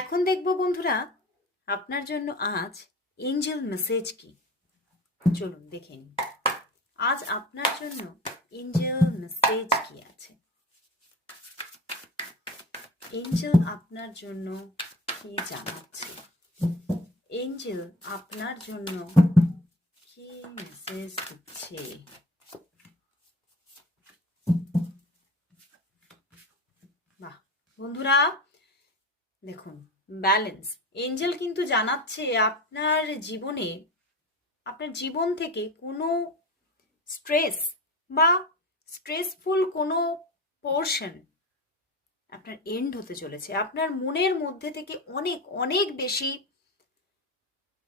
এখন দেখব বন্ধুরা আপনার জন্য আজ এঞ্জেল মেসেজ কি। চলুন দেখে নিন আজ আপনার জন্য এঞ্জেল মেসেজ কি আছে। এঞ্জেল আপনার জন্য কি জানাচ্ছে, এঞ্জেল আপনার জন্য কি মেসেজ দিচ্ছে। বাহ বন্ধুরা, দেখুন ব্যালেন্স। এঞ্জেল কিন্তু জানাচ্ছে আপনার জীবনে, আপনার জীবন থেকে কোনো স্ট্রেস বা স্ট্রেসফুল কোনো পোর্শন আপনার এন্ড হতে চলেছে। আপনার মনের মধ্যে থেকে অনেক অনেক বেশি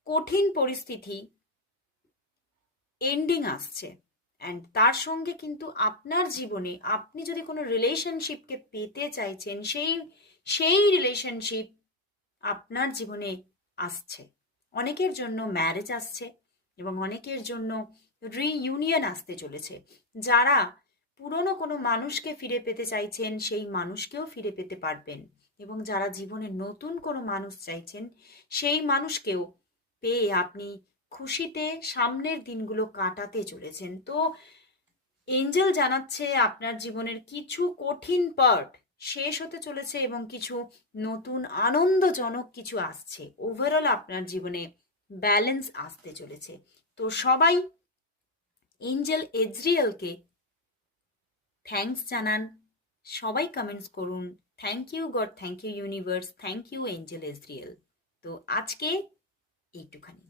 কঠিন পরিস্থিতি এন্ডিং আসছে। অ্যান্ড তার সঙ্গে কিন্তু আপনার জীবনে আপনি যদি কোনো রিলেশনশিপকে পেতে চাইছেন, সেই রিলেশনশিপ আপনার জীবনে আসছে। অনেকের জন্য ম্যারেজ আসছে এবং অনেকের জন্য রিইউনিয়ন আসতে চলেছে। যারা পুরনো কোনো মানুষকে ফিরে পেতে চাইছেন সেই মানুষকেও ফিরে পেতে পারবেন, এবং যারা জীবনে নতুন কোনো মানুষ চাইছেন সেই মানুষকেও পেয়ে আপনি খুশিতে সামনের দিনগুলো কাটাতে চলেছেন। তো এঞ্জেল জানাচ্ছে আপনার জীবনের কিছু কঠিন পার্ট শেষ হতে চলেছে এবং কিছু নতুন আনন্দজনক কিছু আসছে। ওভারঅল আপনার জীবনে ব্যালেন্স আসতে চলেছে। তো সবাই এঞ্জেল এজরিয়েলকে থ্যাঙ্কস জানান, সবাই কমেন্টস করুন, thank you God, thank you universe, thank you angel Azrael. তো আজকে এইটুখানি।